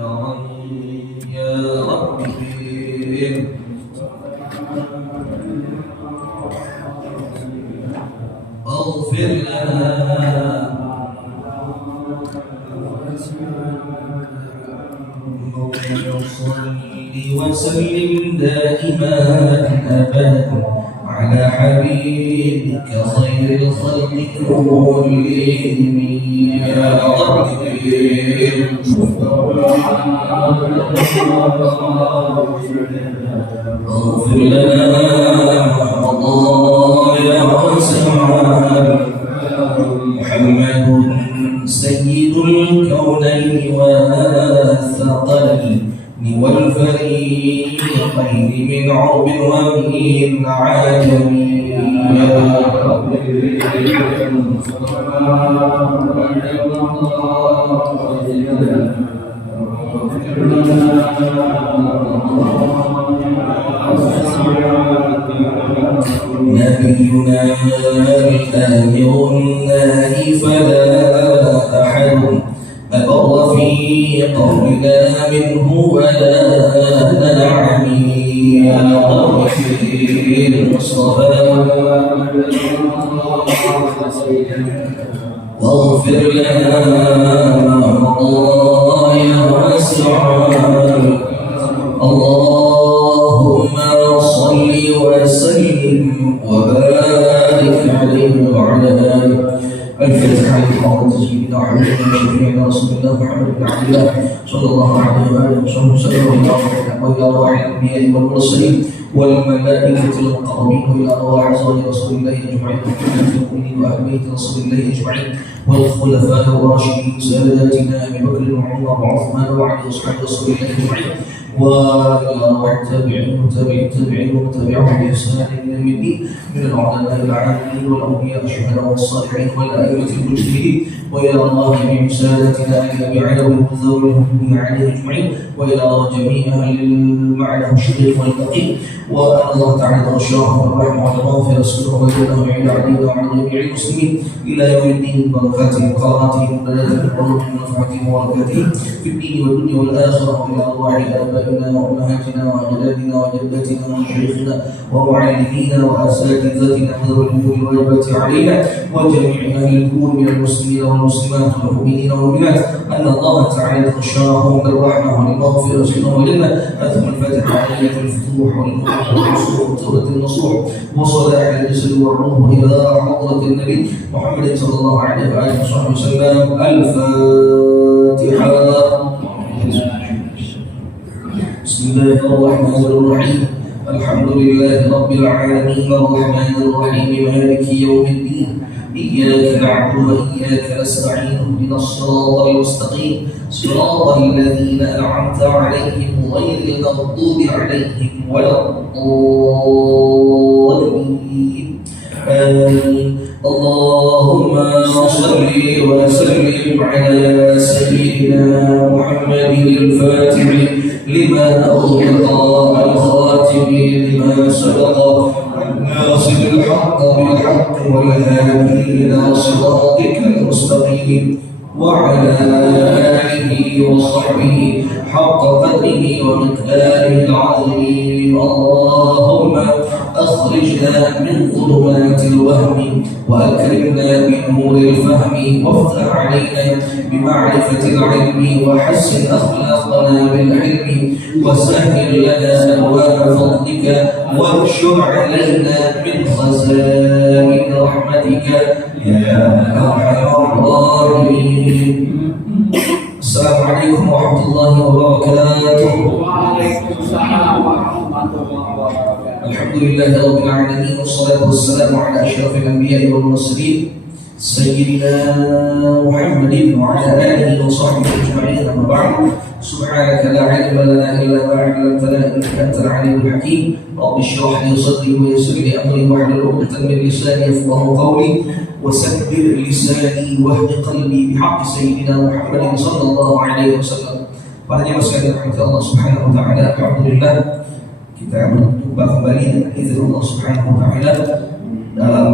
يا ربي اغفر لنا صل وسلم دائما ابدا على حبيبك خير الخلق كلهم يا ربي اغفر لنا خطايا وسمعنا محمد سيد الكونين والثقلين والفريقين من عرب ومن عجم يا ربي نبينا الآمر الناهي فلا أحد أبر في قولنا منه ولا نعم يا ربي المصطفى واغفر لنا خطايا واسعا اللهم صل وسلم وبارك عليه وعلى آله الفاتحة لحضرة سيدنا حبيبنا شفيعنا رسول الله محمد بن عبد الله صلى الله عليه وآله وسلم وإلى أرواح الأنبياء والمرسلين والملائكة المقربين وإلى أرواح أزواج رسول الله أجمعين والمؤمنين وأهل بيت رسول الله أجمعين والخلفاء الراشدين ساداتنا أبي بكر وعمر وعثمان وعلي أصحاب رسول الله أجمعين وإلى أرواح التابعين والتابعين التابعين وتابعهم بإحسان إلى يوم الدين من العلماء العاملين والأولياء الشهداء والصالحين والأئمة المجتهدين وإلى الله جميع سادتنا أبي علوي والذوي والمؤمنين عليه أجمعين وإلى جميع أهل المعنى الشريف والتقي وأن الله تعالى تغشاهم بالرحمة والمغفرة سبحانه وتعالى عند عدينا وعلى جميع المسلمين إلى يوم الدين بركاتهم وقراتهم ودلالهم وقلوبهم ونفعتهم وبركاتهم في الدين والدنيا والآخرة وإلى أرواح آبائنا وأمهاتنا وأجدادنا وجداتنا وشيخنا ومعلمينا وأساتذتنا حضر الأمور الواجبات علينا وجميع أهل الدور من المسلمين والمسلمات والمؤمنين والمؤمنات أن الله تعالى تغشاهم بالرحمة والمغفرة سبحانه وتعالى أثم الفاتحة عليك الفتوح والنور والنصوح وتوبة النصوح وصلاح الجسد والروح إلى حضرة النبي محمد صلى الله عليه وآله وصحبه وسلم الفاتحة. بسم الله الرحمن الرحيم الحمد لله رب العالمين الرحمن الرحيم مالك يوم الدين إياك نعبد وإياك نستعين اهدنا الصراط المستقيم صراط الذين أنعمت عليهم غير المغضوب عليهم ولا الضالين آمين. اللهم صل وسلم على سيدنا محمد الفاتح لما أغلق الخاتم لما سبق ناصر الحق بالحق والهادي إلى صراطك المستقيم وعلى آله وصحبه حق قدره ومقداره العظيم. اللهم أخرجنا من ظلمات الوهم وأكرمنا بنور الفهم وافتح علينا بمعرفة العلم وحسن أخلاقنا بالعلم وسهل لنا أبواب فضلك وانشر علينا من خزائن رحمتك يا أرحم الراحمين. السلام عليكم ورحمة الله وبركاته. وعليكم السلام ورحمة الله وبركاته. الحمد لله رب العالمين والصلاة والسلام على أشرف الأنبياء والمرسلين سيدنا محمد وعلى آله وصحبه أجمعين. أما بعد سبحانك لا علم لنا إلا ما علمتنا إنك أنت العليم الحكيم. رب اشرح لي صدري ويسر لي أمري واحلل عقدة من لساني يفقهوا قولي وسدد لساني واهد قلبي بحق سيدنا محمد صلى الله عليه وسلم. Para jemaah sekalian rahmati Allah Subhanahu wa taala, alhamdulillah kita berjumpa kembali dengan izin Allah Subhanahu wa taala dalam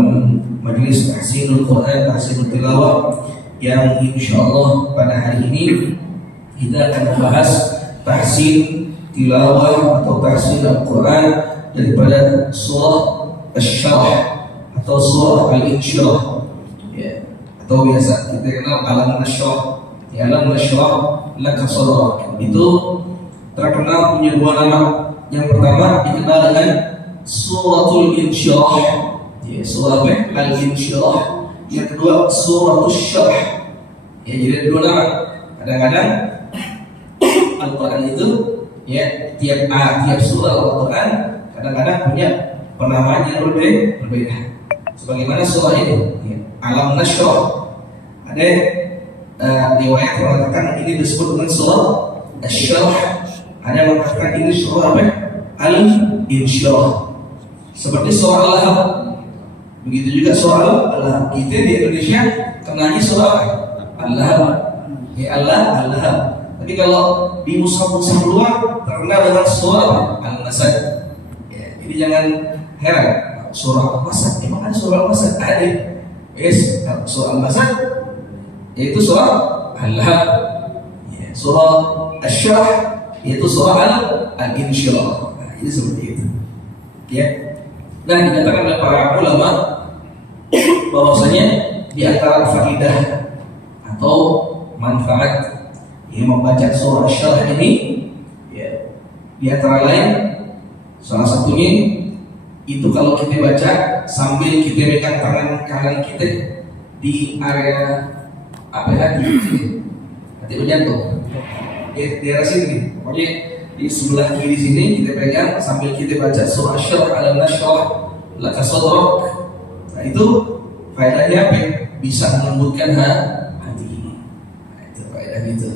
majelis tahsinul Quran, tahsinul tilawah yang insyaallah pada hari ini Kita akan membahas tahsin tilawah atau tahsin Al-Quran daripada surah Asy-Syarh atau surah Al-Insyirah, ya. Atau biasa kita kenal Alam Nashrah. Ya, Alam Nashrah Laka Sadrak. Itu terkenal punya dua nama. Yang pertama dikenal dengan Suratul Insyirah, ya, surah Al-Insyirah. Yang kedua Suratul Syarh. Ya, jadi dua nama. Kadang-kadang Al-Quran itu, ya, tiap surah Al-Quran kadang-kadang punya penamaan yang berbeda. Sebagaimana surah ini, ya, Alam Nashrah. Ada riwayat mengatakan ini disebut dengan surah Asy-Syarh. Ada yang mengatakan ini surah Al-Insyirah. Seperti surah Al-Lahab. Begitu juga surah Al-Lahab. Kita di Indonesia kenalnya surah Al-Lahab. Ya, Al-Lahab. Tapi kalau di mushaf-mushaf luar terkenal dengan surah Al-Masad. Ya, jadi jangan heran. Surah Al-Masad, emang ada surah Al-Masad? Ada. Yes, surah Al-Masad yaitu surah Al-Lahab. Ya, surah Asy-Syarh yaitu surah Al-Insyirah. Nah, ini seperti itu. Ya. Nah, dikatakan oleh para ulama bahwasanya di antara faidah atau manfaat yang membaca surah Asy-Syarh ini, ya, di antara lain salah satunya itu kalau kita baca sambil kita pegang tangan kanan kita di area hati berjantung, di daerah sini, pokoknya di sebelah kiri sini kita pegang sambil kita baca surah Asy-Syarh Alam Nashrah Laka Sadrak. Nah, itu faedahnya apa? Bisa melembutkan hati. Nah, itu faedah itu.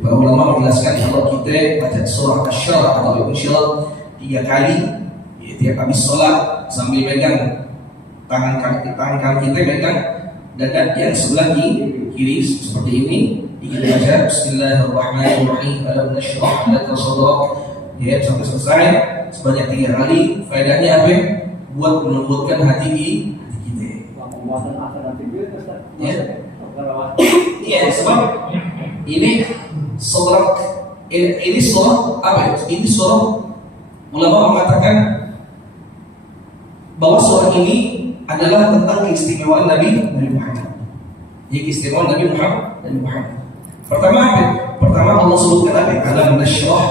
Para ulama menjelaskan kalau kita baca surah Asy-Syarh atau Al-Insyirah 3 kali, ya, tiap habis sholat sambil pegang tangan kanan kita pegang dada yang sebelah kiri seperti ini. Kita baca Bismillahirrahmanirrahim Alam Nashrah Laka Sadrak, ya, sampai selesai sebanyak 3 kali. Faedahnya apa? Buat melembutkan hati kita. Ya, ya, sebab ini surah ini surah apa? Ini surah, ulama mengatakan bahwa surah ini adalah tentang keistimewaan Nabi Muhammad. Jadi keistimewaan Nabi Muhammad. Pertama apa? Pertama Allah sebutkan apa? Alam Nashrah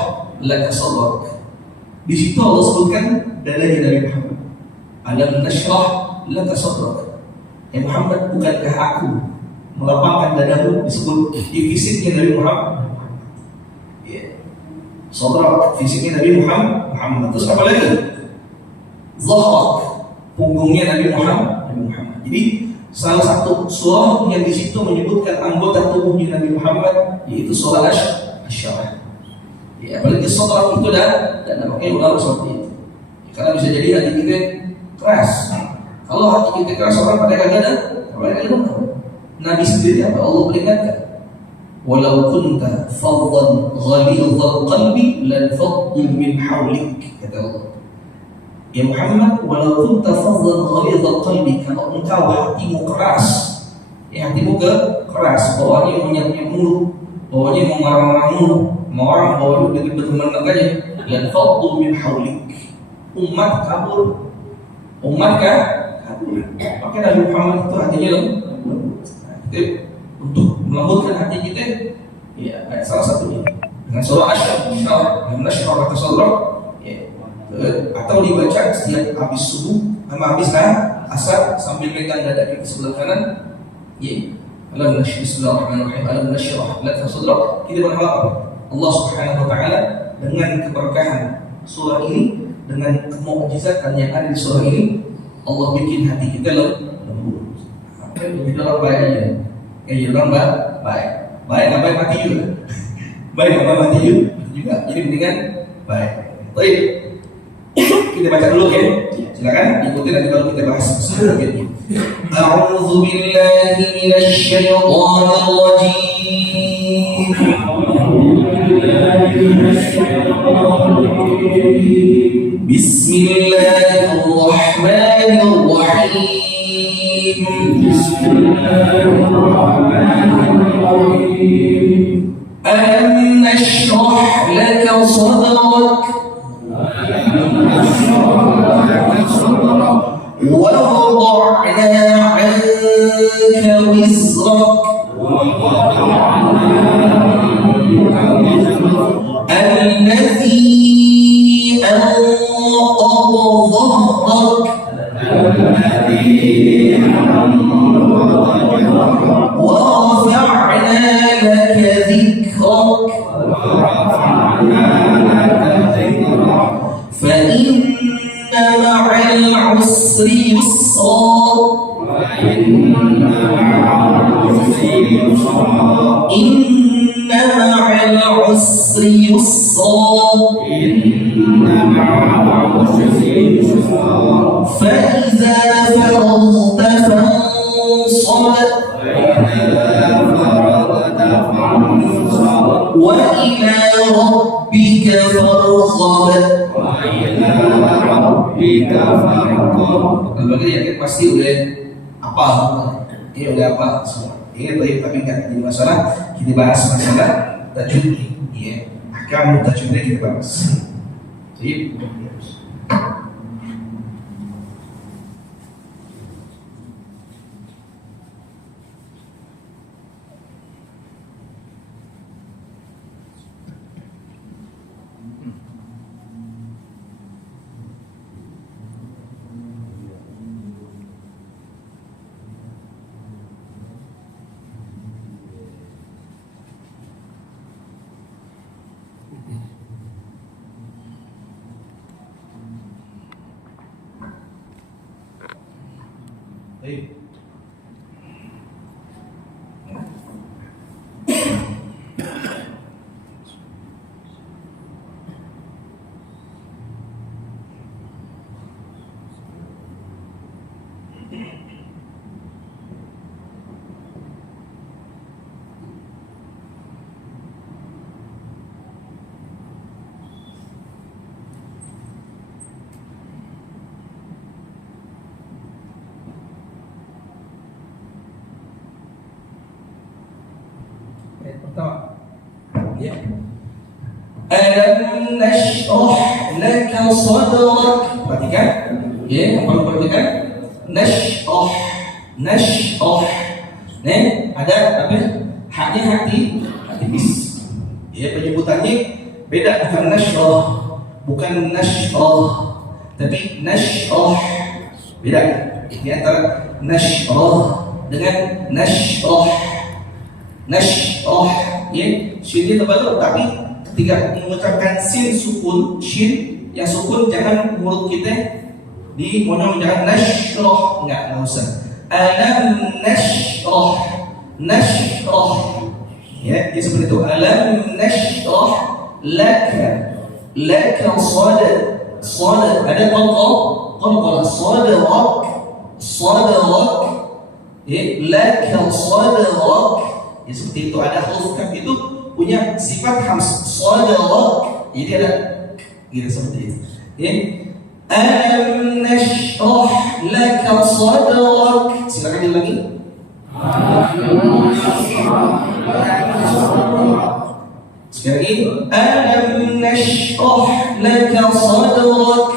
Laka Sadrak. Di situ Allah sebutkan dadanya Nabi Muhammad. Alam Nashrah Laka Sadrak. Ya Muhammad, bukankah aku melapangkan dadamu? Disebut di fisiknya Nabi Muhammad. Ya. Sadrak fisiknya Nabi Muhammad. Terus apa lagi? Zahrak, punggungnya Nabi Muhammad. Jadi salah satu surah yang di situ menyebutkan anggota tubuhnya Nabi Muhammad yaitu surah Asy-Syarh. Ya, apalagi surah itu dan namanya ulama seperti itu. Ya, karena bisa jadi hati kita keras. Kalau hati kita keras, orang pada kagak ada. Nabi sendiri apa? Allah peringatkan. Walau kunta faddan ghalidhal qalbi lan faddu min hawlik, kata Allah. Ya Muhammad, walau kunta faddan ghalidhal qalbi, kalau engkau hatimu keras, ya hatimu keras, bawaannya menyaknya mulut, bawaannya mau marah-marah mulut, mau orang bawa dengan berteman aja, lan faddu min hawlik, umat kabur, kabur. Maka Nabi Muhammad itu hatinya lembut. Itu untuk melembutkan hati kita, ya salah satunya dengan surah Asy-Syarh, Alam Nashrah Laka Sadrak, ya. Atau dibaca setiap habis subuh sama habis asar sambil pegang dada kita sebelah kanan, ya. Alam Nashrah, Bismillahirrahmanirrahim, Alam Nashrah Laka Sadrak. Kita berharap apa? Allah Subhanahu wa taala dengan keberkahan surah ini, dengan kemukjizatan yang ada di surah ini, Allah bikin hati kita lembut. Jadi orang baik aja. Jadi orang baik. Baik apa mati juga. Baik apa mati juga. Jadi mendingan baik. Baik. Kita baca dulu ya. Silakan ikuti nanti baru kita bahas sedikit. A'udzu billahi minasy syaithanir rajim. Bismillahirrahmanirrahim. ألم نشرح لك صدرك ووضعنا عنك وزرك الذي أنقض ظهرك ورفعنا لك ذكرك فإن مع العسر يسرا إن مع العسر يسرا فإذا فرغت فانصب وإلى ربك فارغب. Berbagai yakin pasti udah apa? Ini udah apa semua? Ini baik tapi nggak jadi masalah. Kita bahas masalah tajwid, ya. Ahkam tajwidnya kita bahas. Jadi baik. Pertama, ya. Alam nashrah laka sadrak. Perhatikan, ya. Apa perhatikan? Nashrah, nashrah. Nih, ada apa? Haknya hati bis. Ya, penyebutannya beda, bukan nashrah, bukan nashrah, tapi nashrah. Beda. Di antara nashrah dengan nashrah. Nashrah, ya, shin tebal, tapi ketika mengucapkan sin sukun, shin yang sukun jangan mulut kita di monong, jangan nashrah, enggak usah. Alam nashrah, nashrah, ya, jadi seperti itu. Alam nashrah laka, laka sad, ada qalqal, sadrak, sadrak, ya, laka sadrak. Ya, seperti itu, ada huruf kaf itu punya sifat hams, sadrak, jadi ada gitu seperti itu. Ya. Alam nashrah laka sadrak. Silakan diulangi. Sekali lagi. Alam nashrah laka sadrak.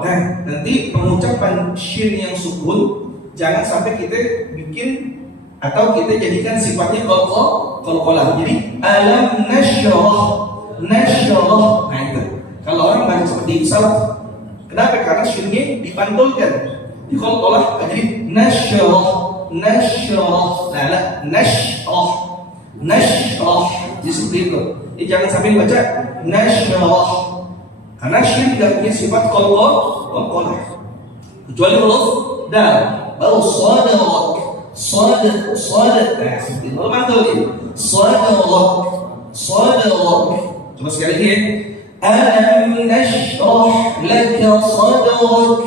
Nah, nanti pengucapan shin yang sukun jangan sampai kita bikin atau kita jadikan sifatnya qalqalah. Jadi alam nashrah, nashrah. Nah itu. Kalau orang baca seperti salah. Kenapa? Karena shinnya dipantulkan, diqalqalah jadi nashrah, nashrah. Nah, nashrah, nashrah. Jadi seperti itu. Jadi jangan sampai dibaca nashrah. Karena shin tidak punya sifat qalqalah. Kecuali huruf dal. Baru sadrak, sadrak. Nah, seperti itu. Baru mantul ini. Sadrak, sadrak. Coba sekali lagi ya. Alam nashrah laka sadrak.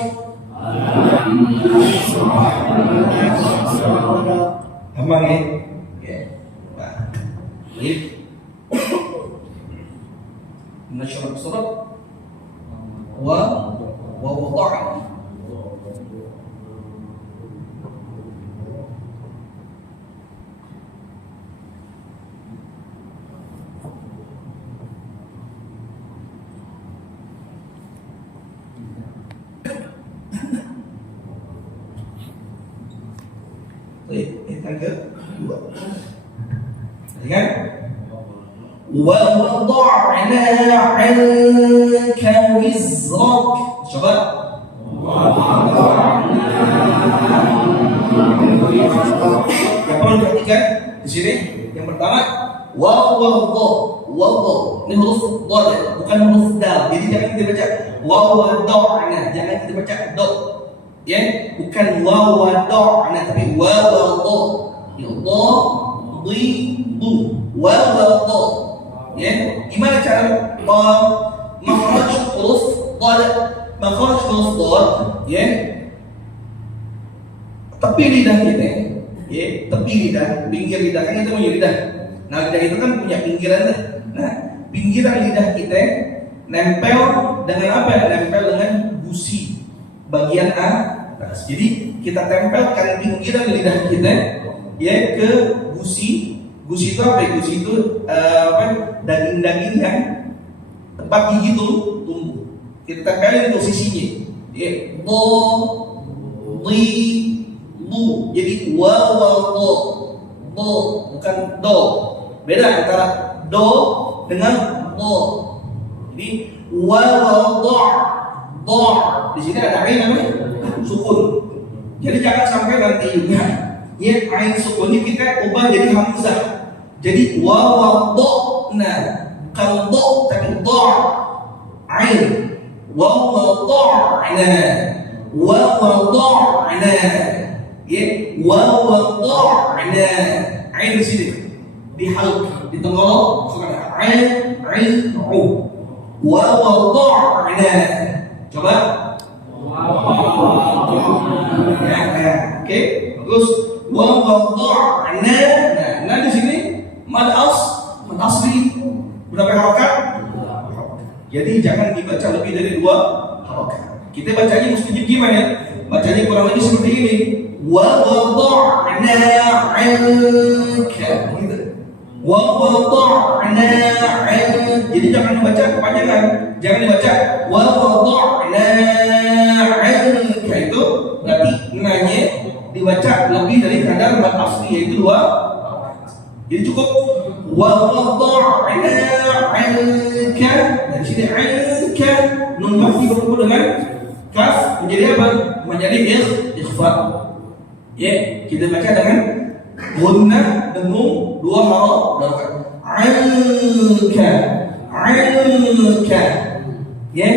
Gampang ya? Ya. Nah, baik. Nashrah sadrak wa wada'na. yang kedua. Ingat? Wa wada'na 'anka wizrak. Coba. Yang perlu perhatikan di sini yang pertama waw ini huruf dal bukan huruf dal, jadi jangan kita baca waw wada'na, jangan kita baca do, ya, bukan waw wada'na tapi waw do, ya do di bu waw do, ya. Gimana cara makhraj huruf dal, makhraj huruf dal, ya, tepi lidah kita, ya, tepi lidah, pinggir lidah kan itu punya lidah. Nah, lidah itu kan punya pinggiran. Nah, pinggiran lidah kita nempel dengan apa? Nempel dengan gusi bagian atas. Jadi kita tempelkan pinggiran lidah kita ya ke gusi. Gusi itu apa? Gusi itu daging-daging yang tempat gigi tumbuh. Kita tempelin posisinya. Ya, do, di, bu. Jadi wa do, bukan do. Beda antara do dengan do. Jadi wa do. Di sini ada ain namanya sukun. Jadi jangan sampai nanti juga ya ain sukun ini kita ubah jadi hamzah. Jadi wa do na bukan do tapi do ain. Wa do na ya wa do na ain di sini. Di halq, di tenggorok, ain u wa wada'na. Coba. Oke, bagus. Wa wada'na. Nah, di sini mad asli berapa harokat? Jadi jangan dibaca lebih dari 2 harokat. Kita bacanya mesti gimana ya? Bacanya kurang lebih seperti ini. Wa wada'na 'anka. Gitu. Wa wada'na 'anka. Jadi jangan dibaca kepanjangan. Jangan dibaca wa wada'na 'anka. Itu berarti nanya dibaca lebih dari kadar mad asli yaitu 2. Jadi cukup wa wada'na 'anka. Dari sini 'anka nun mati bertemu dengan kaf menjadi apa? Menjadi ikhfa. Ya, kita baca dengan gunnah dengung 2 harokat. 'Anka. Ya.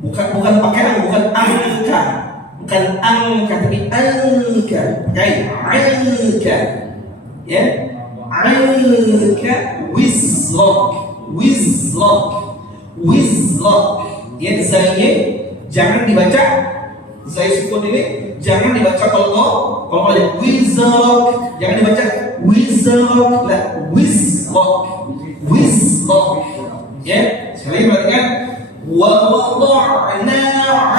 Bukan pakai bukan angka. Bukan angka tapi angka. Pakai 'anka. Ya. 'Anka wizrak. Ya, zainya jangan dibaca zai sukun ini jangan dibaca kalau ada wizrak, jangan dibaca wizrak, la wizrak. Ya, sekali perhatikan wa wada'na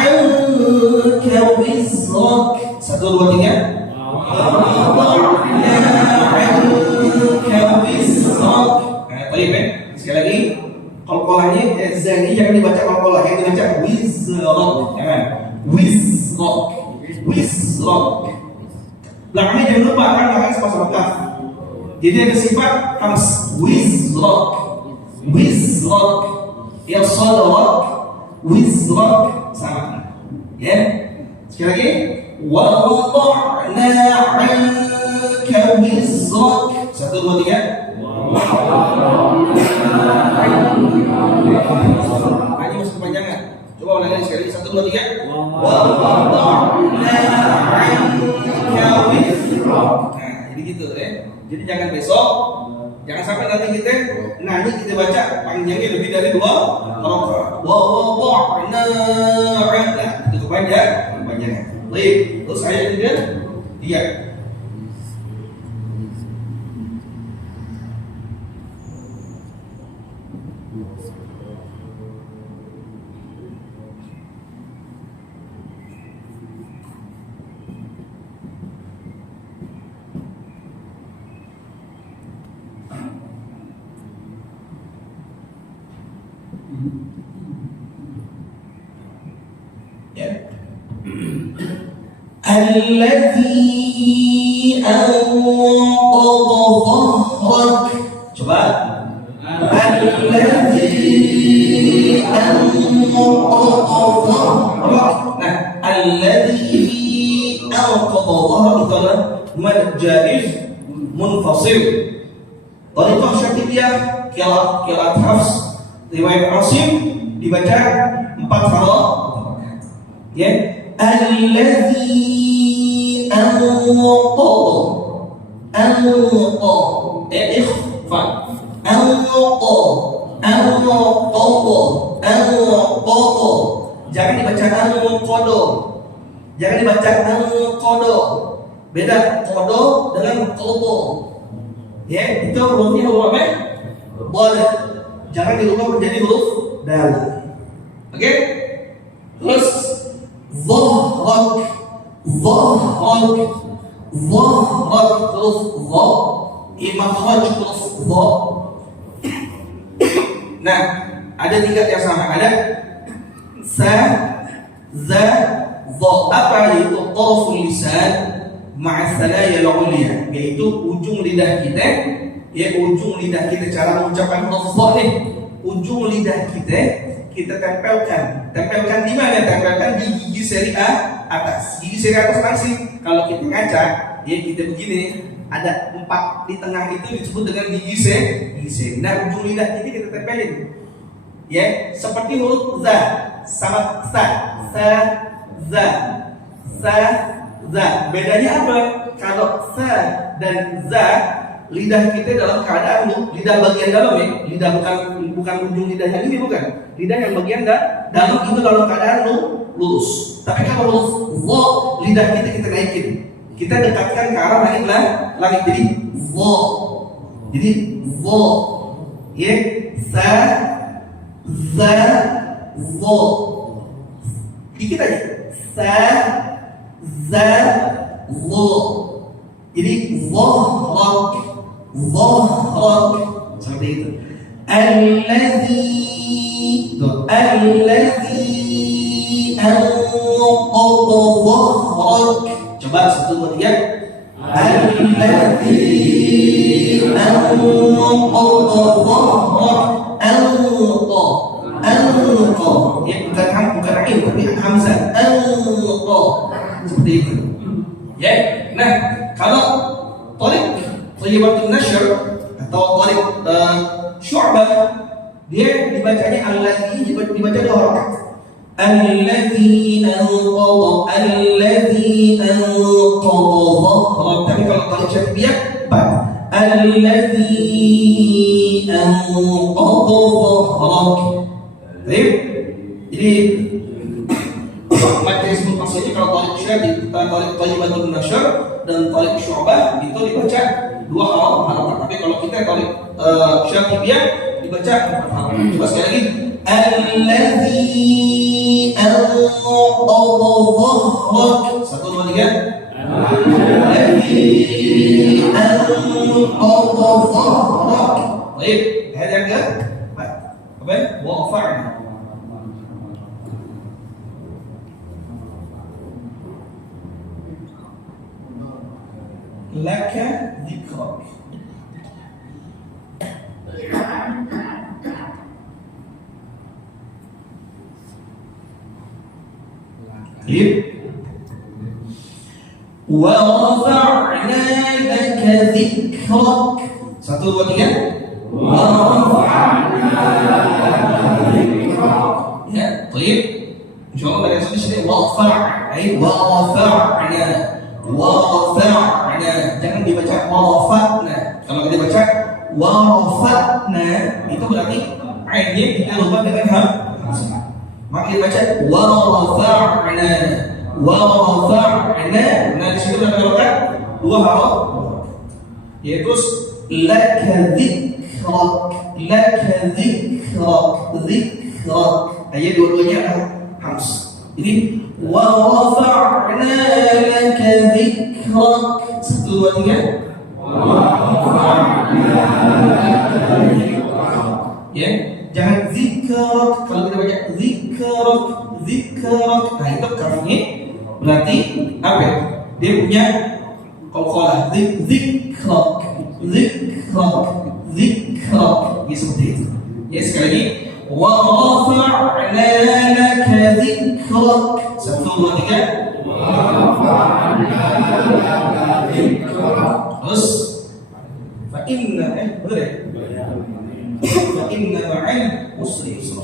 'anka wizrak. 1 2 3. Wa wada'na 'anka wizrak. Baik, sekali lagi qalqalahnya zani jangan dibaca qalqalah, yang dibaca wizrak. Jangan wizrak. Belakangnya jangan lupa kan belakangnya sama kaf. Jadi ada sifat hams wizrak. Ya sadrak wizrak sama. Ya. Sekali lagi wa wada'na 'anka wizrak. 1 2 3. Ini masih kepanjangan. Coba ulang lagi sekali. 1 2 3. Wa wada'na 'anka wizrak. Nah, jadi gitu ya. Jadi jangan besok, jangan sampai nanti kita kita baca panjangnya lebih dari 2 harokat. Wa wada'na 'anka. Itu kepanjangan. Baik. Terus saya juga dia. الذي dhahrak. Coba. Alladzi anqadha dhahrak. Nah, alladzi anqadha dhahrak itu adalah mad jaiz munfasil. Tariqah Syatibiyah, qiraat Hafs, riwayat Asim dibaca 4 harokat. Ya, alladzi anqadha ikhfa anqadha. Jangan dibaca anqadha. Jangan dibaca anqadha. Beda qadha dengan qadha. Ya, itu hurufnya huruf apa? Dal. Jangan dirubah menjadi huruf dal. Oke? Terus dhahrak huruf dha, makhraj huruf dha. Nah, ada 3 yang sama. Ada sa, za, dha. Apa yaitu tarful lisan ma'a thalaya al-ulya, yaitu ujung lidah kita, ya ujung lidah kita cara mengucapkan huruf dha nih. Ujung lidah kita tempelkan di mana? Tempelkan di gigi seri atas. Gigi seri atas mana sih? Kalau kita ngaca, ya kita begini, ada 4 di tengah itu disebut dengan gigi seri. Nah, ujung lidah kita tempelin. Ya, seperti huruf za sama sa, za. Bedanya apa? Kalau sa dan za, lidah kita dalam keadaan lidah bagian dalam ya, lidah bukan ujung lidah yang ini, bukan. Lidah yang bagian dalam itu dalam keadaan lurus. Tapi kalau huruf dha, lidah kita naikin. Kita dekatkan ke arah langit jadi dha. Jadi dha. Ya, sa, za, dha. Dikit aja. Sa, za, dha. Jadi dhahrak seperti itu. Alladzi anqadha dhahrak. Coba 1, 2, 3. Alladzi anqadha dhahrak. Anqa. Ya, bukan ain tapi hamzah. Anqa. Seperti itu. Ya. Nah, kalau tariq thayyibatun nashr atau tariq Syu'bah, dia dibacanya alladzi, dibaca 2 harakat. Alladzi anqadha dhahrak. Tapi kalau tariq Syatibiyah 4. Alladzi anqadha dhahrak. Baik. Jadi majelis munfasil kalau tariq Syatibiyah, tariq thayyibatun nashr dan tariq Syu'bah itu dibaca 2 harakat. Tapi kalau kita tariq Syatibiyah dibaca 4 harakat. Coba sekali lagi. Alladzi anqadha dhahrak. 1, 2, 3. Alladzi anqadha dhahrak. Baik, ayat yang ke apa? Waqfa'na. Laka dzikrak. Wa rafa'na laka dzikrak. 1, 2, 3. Wa rafa'na laka dzikrak. Ya, baik. Insyaallah dari sini wa rafa'na. Jangan dibaca warafa'na. Kalau kita baca warafa'na itu berarti ainnya dirubah dengan hamzah. Maka dibaca warafa'na. Nah, di situ ada kata 2 harakat. Yaitu laka dzikrak. Ayat dua-duanya hamzah. Jadi wa rafa'na laka dzikrak. 1, 2, 3. Ya, jangan zikrak. Kalau kita baca zikrak, nah itu kafnya berarti apa? Dia punya qalqalah. Zikrak. Dzikrak. Ya seperti itu. Ya sekali lagi. Wa rafa'na laka dzikrak. 1, 2, 3. Terus fa inna benar ya? Fa inna ma'al usri yusra.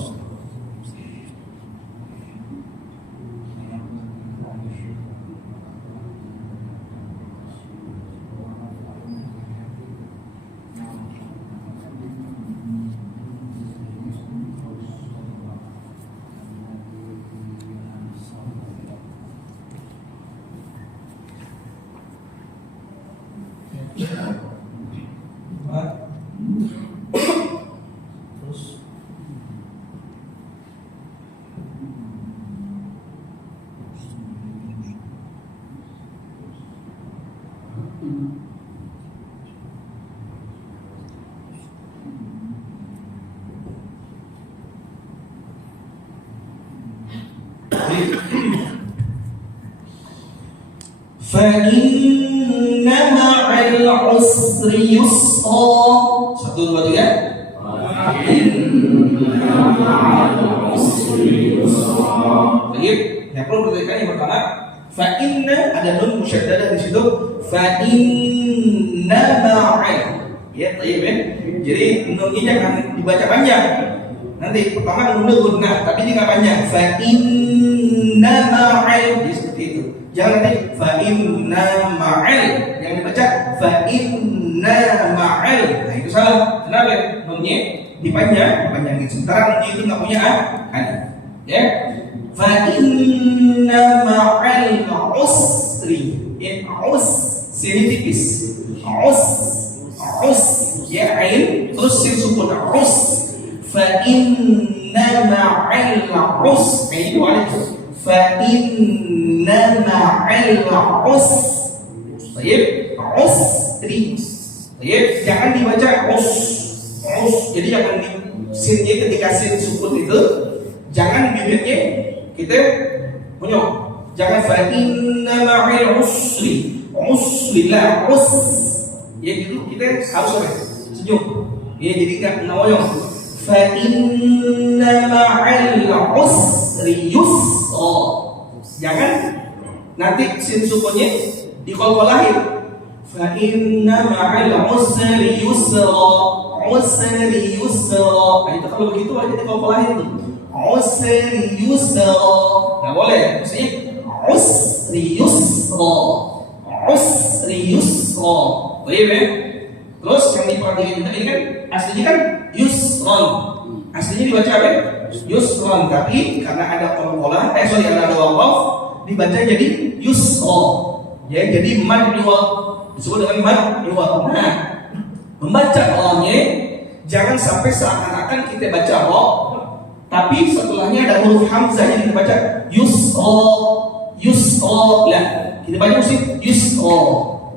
Terus fa inna ma'al usri yusra. 1, 2, 3. Baik, yang perlu perhatikan yang pertama, fa inna ada nun musyaddadah di situ. Fa inna ma'al. Ya, baik ya. Jadi nunnya jangan dibaca panjang. Nanti pertama nunnya gunnah, tapi dia nggak panjang. Fa inna ma'al. Jadi seperti itu. Jangan nanti fa inna ma'al yang dibaca fa inna ma'al. Nah itu salah. Kenapa? Nunnya dipanjangin. Sementara nunnya itu nggak punya alif. Ya. Fa inna ma'al usri. Ya, sin tipis. Ya ain terus sin sukun fa inna ma'al usri. Itu alif. Fa inna ma'al usri. Jangan dibaca jadi jangan di sinnya ketika sin sukun itu jangan bibirnya kita punyok. Jangan fa inna ma'al usri lah ya gitu kita harus senyum ya jadi enggak ngoyong. Fa inna ma'al usri yusra. Jangan nanti sin sukunnya dikolkolahin. Fa inna ma'al usri yusra. Nah itu kalau begitu aja dikolkolahin tuh. Usri yusra. Nggak boleh. Maksudnya usri yusra. Baik ya. Terus yang diperhatikan juga ini kan aslinya kan yusron. Aslinya dibaca apa? Yusron. Tapi karena ada kolkolah, ada waqaf, dibaca jadi yusro. Ya, jadi mad iwad. Disebut dengan mad iwad. Nah, membaca ro-nya jangan sampai seakan-akan kita baca ro, tapi setelahnya ada huruf hamzah yang kita baca yusro lah. Kita baca mesti yusro.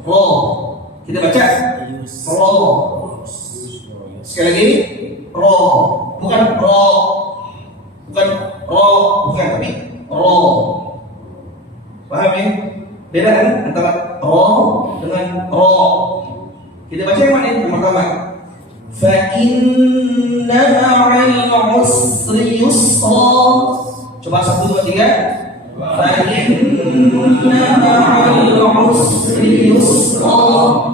Ro. Kita baca ro. Sekali lagi ro, bukan ro. Bukan tapi ro. Paham ya? Beda kan antara ro dengan ro. Kita baca yang mana yang pertama? Fa inna ma'al usri yusra. Coba 1, 2, 3. Fa inna ma'al usri yusra.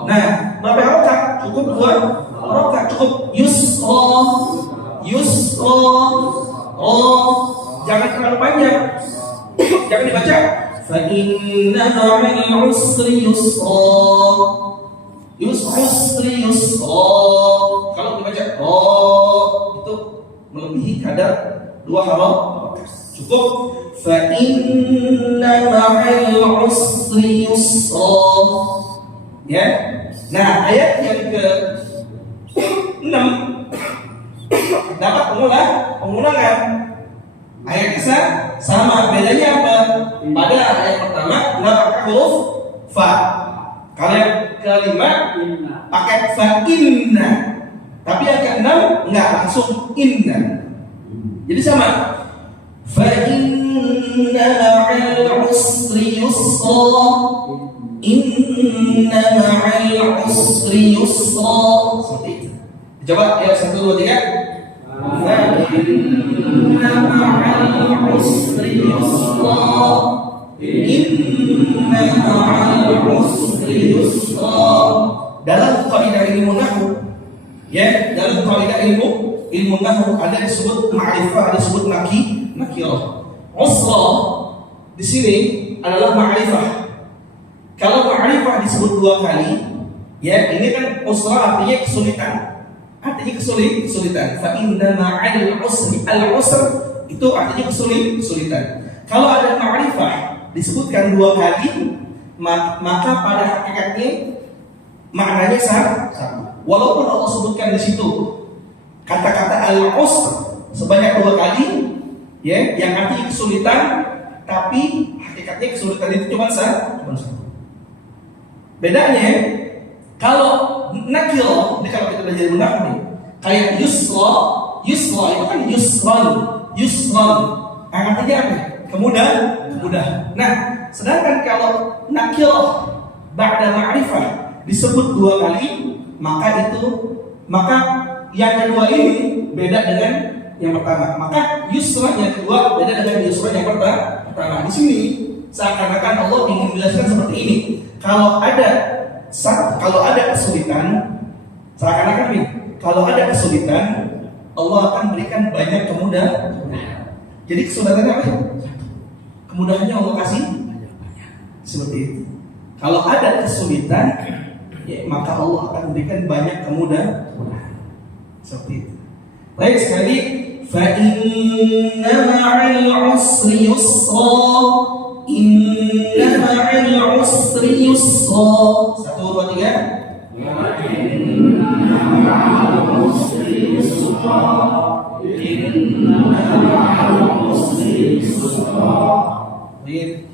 Nah, berapa rakaat? Cukup 2 rakaat. Cukup yusra. Jangan terlalu panjang. Jangan dibaca fa inna ma'al usri yusra. Usri yusra. Kalau dibaca itu melebihi kadar 2 huruf. Cukup fa inna ma'al usri yusra. Ya. Nah, ayat yang ke-6 dapat pengulangan. Ayatnya sama, bedanya apa? Pada ayat pertama dapat huruf fa. Kalau yang kelima pakai fa inna. Tapi yang keenam enggak langsung inna. Jadi sama. Fa inna ma'al usri yusra. Inna ma'al usri yusra. Seperti itu. Coba ya 1, 2, 3. Inna ma'al usri yusra. Inna ma'al usri yusra. Dalam kaidah ilmu nahwu, ya, dalam kaidah ilmu nahwu ada disebut ma'rifah, ada disebut nakirah. Usra di sini adalah ma'rifah. Kalau ma'rifah disebut 2 kali, ya, ini kan usra artinya kesulitan. Artinya kesulitan. Fa inna ma'al usri, al-usr itu artinya kesulitan. Kalau ada ma'rifah disebutkan 2 kali, maka pada hakikatnya maknanya sama. Walaupun Allah sebutkan di situ kata-kata al-usr sebanyak 2 kali, ya, yang artinya kesulitan, tapi hakikatnya kesulitan itu cuma satu. Bedanya kalau nakirah, ini kalau kita belajar nahwu, kayak yusra itu kan yusran. Artinya apa? Kemudahan. Nah, sedangkan kalau nakirah ba'da ma'rifah disebut 2 kali, maka yang kedua ini beda dengan yang pertama. Maka yusra yang kedua beda dengan yusra yang pertama. Di sini seakan-akan Allah ingin menjelaskan seperti ini. Kalau ada kesulitan, seakan-akan ini, kalau ada kesulitan, Allah akan berikan banyak kemudahan. Jadi kesulitannya apa? Kemudahannya Allah kasih seperti itu. Kalau ada kesulitan, ya, maka Allah akan berikan banyak kemudahan. Seperti itu. Baik, sekali. Fa inna ma'al usri yusra. Inna ma'al usri yusra. 1, 2, 3. Inna ma'al usri yusra. Inna ma'al usri yusra. Baik.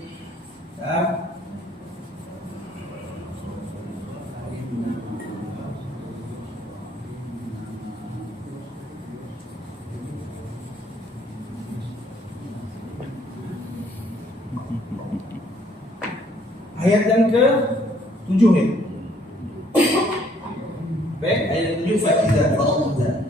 Ayat yang ke-7 ya. Baik, ayat yang ke-7 fa'iza faragta.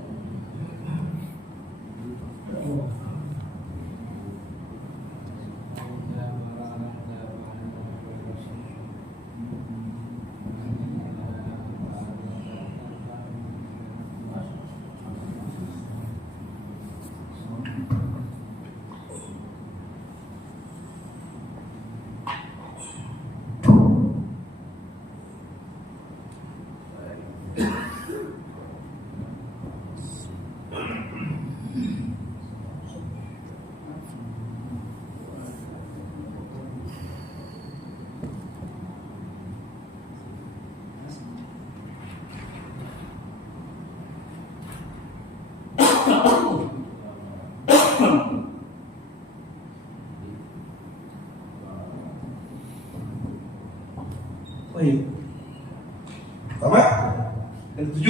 Baik. Pertama, yang ke-7.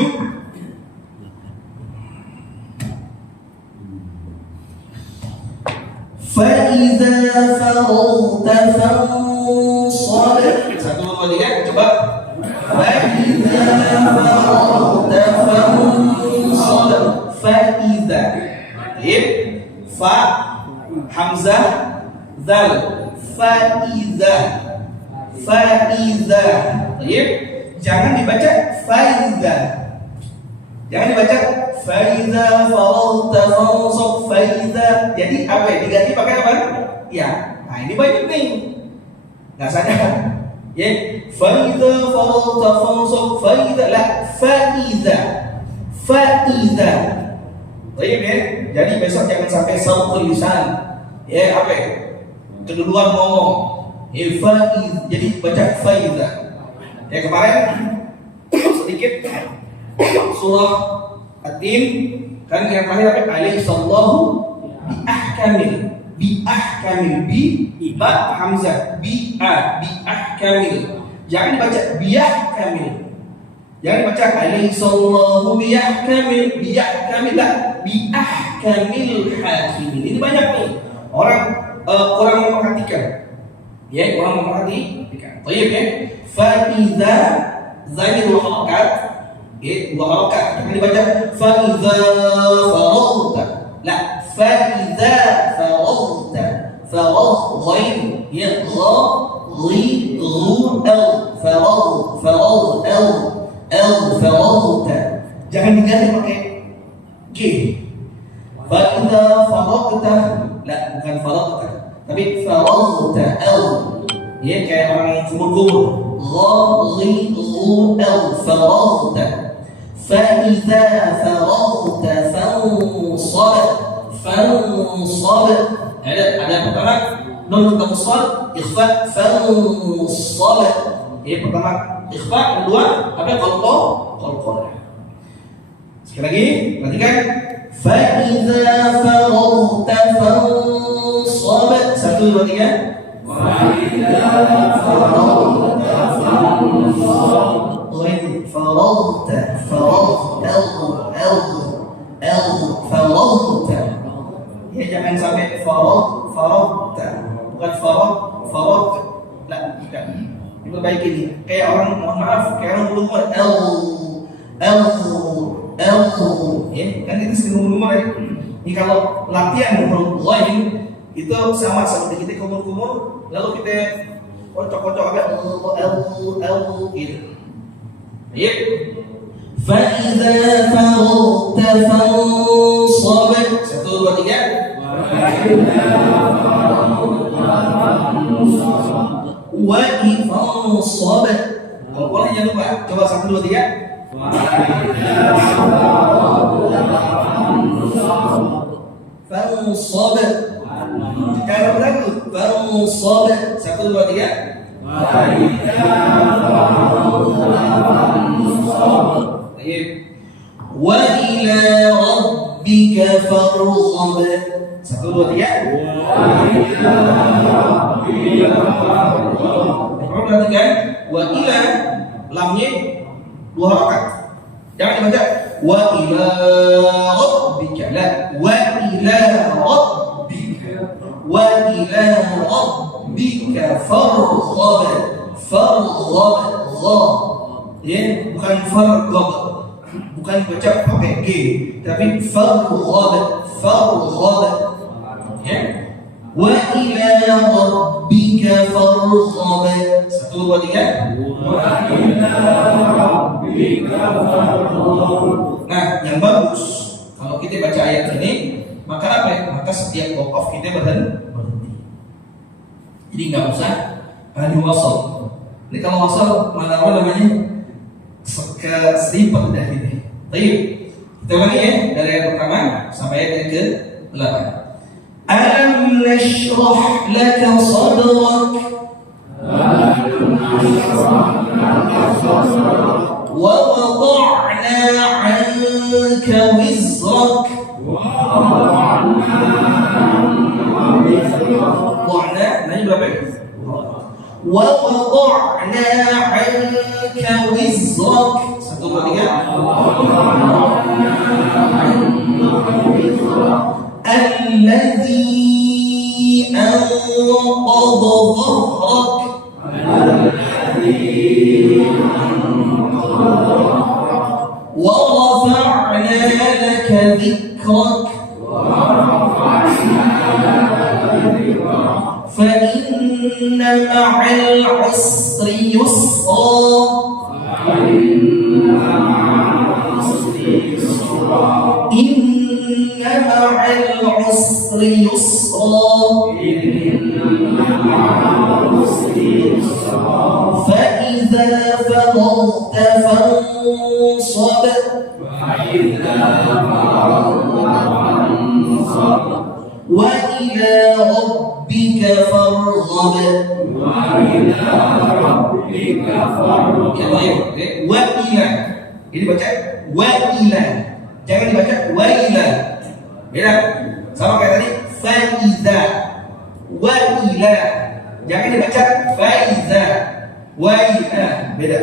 Fa'idza faragta fansab. 1, 2, 3, coba. Fa'idza faragta fansab. Fa'idza. Baik. Fa hamzah zal. Fa'idza. Faiza. Baik. Jangan dibaca faiza. Jangan dibaca faiza faragta fansab faiza. Jadi apa ya? Diganti pakai apa? Ya. Nah, ini banyak nih. Enggak sadar. Ya. Faiza faragta fansab faiza. La faiza. Faiza. Baik ya. Jadi besok jangan sampai sautul lisan. Ya, apa ya? Keduluan ngomong. Jadi baca faiza. Ya, kemarin sedikit surah At-Tin kan yang terakhir apa? Alaihissallahu biahkamil ba hamzah biahkamil. Jangan dibaca biahkamil. Jangan dibaca alaihissallahu biahkamil la biahkamil hakimin. Ini banyak nih orang kurang memperhatikan. Ya, orang memperhatikan. Baik ya. Fa idza zaini dua harakat. Dua harakat. Jangan dibaca fa idza faragta. La, fa idza faragta. Faragh ghain ya gha ghi ghu al faragh al faragta. Jangan diganti pakai G. Fa idza faragta. La, bukan faragta, tapi faragta al. Ya kayak orang kumur-kumur. Gha ghi ghu al faragta. Fa idza faragta fansab. Ada pertama nun tansal ikhfa fansab. Ya pertama ikhfa, kedua apa qalqalah. Sekali lagi perhatikan. Fa idza faragta fansab. 1 2 3. Fa idza faragta fansab. Faragta. Ya jangan sampai faragta. Bukan farag. Lah, bukan. Diperbaiki ini. Kayak orang, mohon maaf, kayak orang ngomong ya, kan itu singgung-singgung ya. Ini kalau latihan huruf lain itu sama seperti kita kumur-kumur, lalu kita kocok-kocok agak gitu. Baik. Fa idza faragta fansab. 1 2 3. Wa ifansab. Kalau boleh jangan lupa. Coba 1 2 3. Fansab. Kalau berlaku fansab. 1 2 3. Wa ila rabbika farghab. 1 2 3. Perhatikan, wa ila lamnya 2 harakat. Jangan dibaca wa ila rabbika. La, wa ila rabbika. Wa ila rabbika farghab. Gha. Ya, bukan farghab. Bukan baca pakai G, tapi farghab. Ya. Wa ila rabbika farghab. 1 2 3. Nah, yang bagus kalau kita baca ayat ini, maka apa ya? Maka setiap waqaf kita berhenti. Jadi nggak usah diwasal. Ini kalau wasal mana namanya? Keselipat dah ini. Baik. Kita ulangi ya dari ayat pertama sampai ayat yang ke-8. Alam nashrah laka sadrak wa wada'na 'anka wizrak. Wada'na, nanya berapa ya? Wa wada'na 'anka wizrak. 1 2 3. Alladzi anqadha dhahrak. Wa rafa'na laka dhikrak. Fa inna ma'al 'usri yusra. Inna ma'al 'usri yusra. Fa idza faragta fansab. Wa ila rabbika farghab. Ya baik. Wa ila. Ini baca wa ila. Jangan dibaca wa ila. Beda. Sama kayak tadi fa idza. Wa ila. Jangan dibaca fa idza. Wa ila. Beda.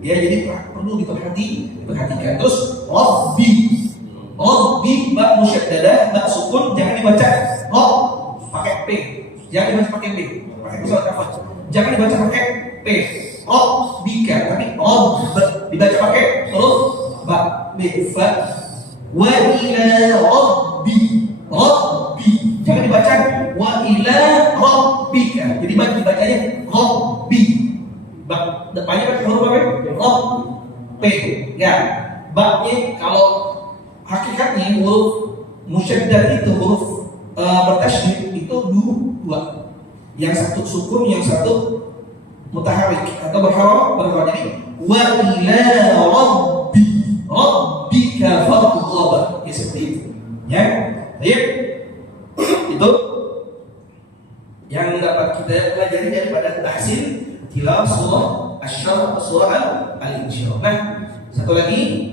Ya jadi perlu diperhatikan. Terus rabbi. Rabbi ba musyaddadah, ba sukun, jangan dibaca rob pakai p. Jangan dibaca pakai p. Pakai surat kafah. Jangan dibaca pakai P. Rabbika, tapi Rabb dibaca pakai huruf ba. B. Fa. Wa ila Rabbi. Rabbi. Jangan dibaca wa ila Rabbika. Jadi dibacanya Rabbi. Ba. Depannya pakai huruf apa? Rabb. P. Ya. Ba-nya kalau hakikatnya huruf musyaddad itu huruf bertasydid itu dua. Yang satu sukun, yang satu mutaharrik atau berharokat. Jadi wa ila rabbi rabbika farghab. Ya seperti itu. Ya. Baik. Itu yang dapat kita pelajari daripada tahsin tilawah surah Asy-Syarh atau surah Al-Insyirah. Nah, satu lagi,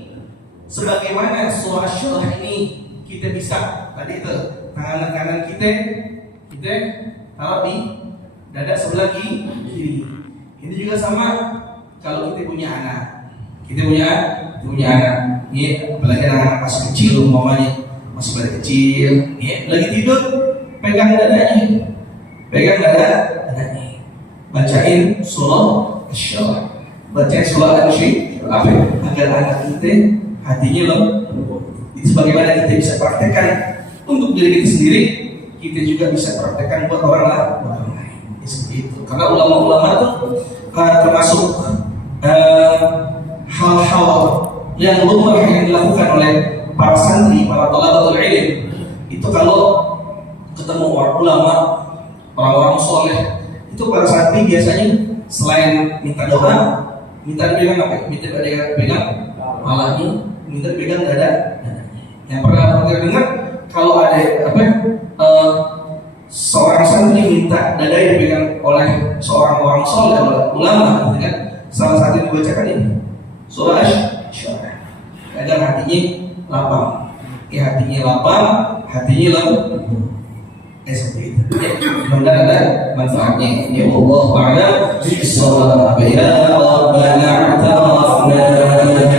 sebagaimana surah Asy-Syarh ini kita bisa tadi itu tangan kanan kita taruh di dada sebelah kiri. Ini juga sama kalau kita punya anak. Kita punya anak. Ya, apalagi anak masih kecil umpamanya, masih pada kecil, ya, lagi tidur, pegang dadanya. Bacain surah Asy-Syarh. Bacain surah Asy-Syarh agar anak kita hatinya lembut. Itu sebagaimana kita bisa praktekkan untuk diri kita sendiri, kita juga bisa praktekkan buat orang lain. Seperti itu. Karena ulama-ulama itu termasuk hal-hal yang lumrah yang dilakukan oleh para santri, para thalabatul ilm. Itu kalau ketemu orang ulama, orang-orang soleh, itu para santri biasanya selain minta doa, minta dipegang apa? Minta dipegang kepalanya, minta dipegang dada. Yang pernah dengar kalau ada seorang santri minta dada dipegang oleh seorang orang soleh, oleh ulama, gitu kan? Salah satu yang dibacakan ini surah Asy-Syarh agar hatinya lapang. Hatinya lapang, hatinya lembut. Seperti itu. Mudah-mudahan ada manfaatnya. Ya Allah ta'ala bis-shawab. Ya Rabbana i'tarafna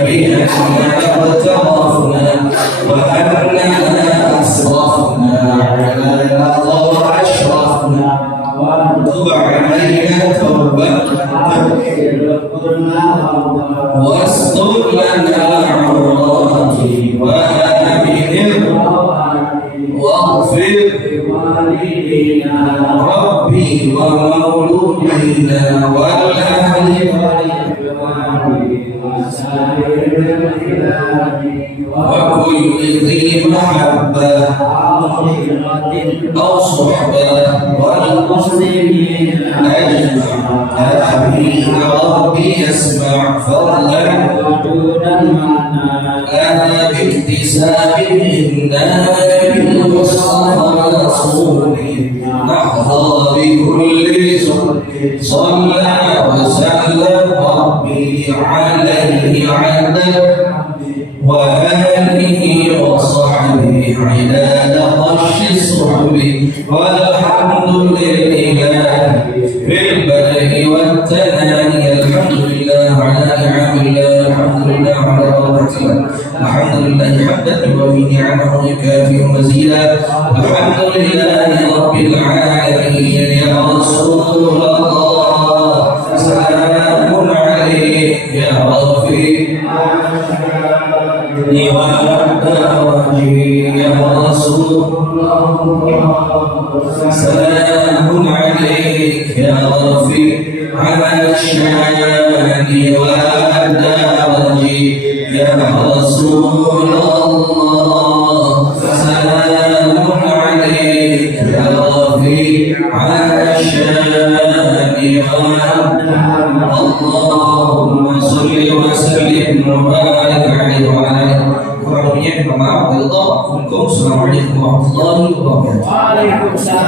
bi anna i'tarafna wa anna asrafna 'ala Allah ashrafna wa tub 'alaina tawbatan wastur lana 'awrati wa amin واغفر ربي ومولودنا والأهل وكل ذي محبة أو صحبة والمسلمين أجمعين ربي يسمع فضلا أنا باكتساب منا بالمصطفى رسولي نحظى بكل صلى وسلم ربي عليه عدد وآله وصحبه عداد قش الصحب والحمد لله في البدء والتناني الحمد لله على نعم الله الحمد لله على بركته الحمد لله حمدا يوافي نعمه يكافئ مزيدا الحمد لله رب العالمين يا رسول الله سلام عليك يا رفيق يا رسول سلام عليك يا رفيق على الشان والدرج يا رسول الله سلام عليك يا رفيق على الشان اللهم صل وسلم وبارك عليه وعلى اله وصحبه. Kurang lebihnya minta maaf. Assalamualaikum warahmatullahi wabarakatuh. Waalaikumsalam.